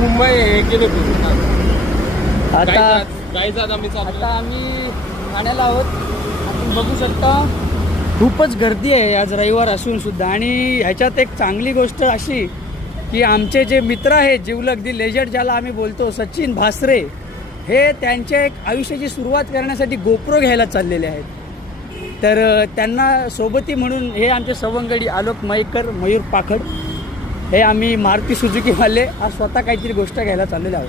मुंबई हे केलं आता आता आम्ही ठाण्याला आहोत. आपण बघू शकता खूपच गर्दी आहे आज रविवार असून सुद्धा. आणि ह्याच्यात एक चांगली गोष्ट अशी की आमचे जे मित्र आहेत जिवलग दी लेजंड ज्याला आम्ही बोलतो सचिन भासरे, हे त्यांच्या एक आयुष्याची सुरुवात करण्यासाठी गोप्रो घ्यायला चाललेले आहेत. तर त्यांना सोबती म्हणून हे आमचे सवंगडी आलोक मयेकर, मयूर पाखड, हे आम्ही मारुती सुझुकीवाले आज स्वतः काहीतरी गोष्ट घ्यायला चाललेले आहोत.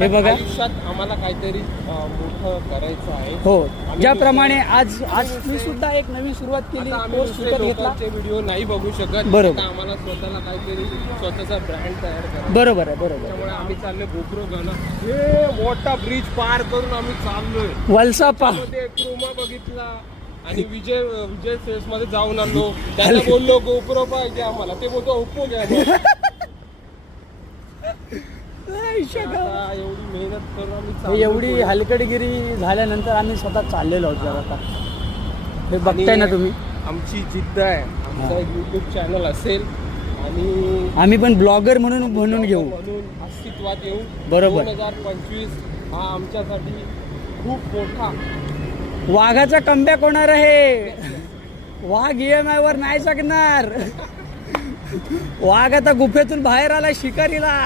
हे बघा, आयुष्यात आम्हाला काहीतरी मोठं करायचं आहे. हो, ज्याप्रमाणे आज मी सुद्धा एक नवीन सुरुवात केली. आम्ही लोकांचे व्हिडिओ नाही बघू शकत. बरोबर. आम्हाला स्वतःला काहीतरी स्वतःचा ब्रँड तयार करायचा. बरोबर आहे, बरोबर. त्यामुळे आम्ही चाललोय गोप्रो गाणं. हे मोठा ब्रिज पार करून आम्ही चाललोय. वलसा क्रोमा बघितला आणि विजय सेल्स मध्ये जाऊन आलो. त्यांना बोललो गोप्रो पाहिजे आम्हाला, ते बोलतो ओप्पो घ्या. एवढी मेहनत करून आम्ही एवढी हलकटगिरी झाल्यानंतर आम्ही स्वतः चाललेलो आहोत. जर आता हे बघताय ना तुम्ही, आमची जिद्द आहे. आमचा एक युट्यूब चॅनल असेल आणि आम्ही पण ब्लॉगर म्हणून घेऊ, म्हणून अस्तित्वात येऊ. बरोबर. 2025 हा आमच्यासाठी खूप मोठा वाघाचा कमबॅक होणार आहे. वाघ EMI वर नाही शकणार. वाघ आता गुफेतून बाहेर आला शिकारीला.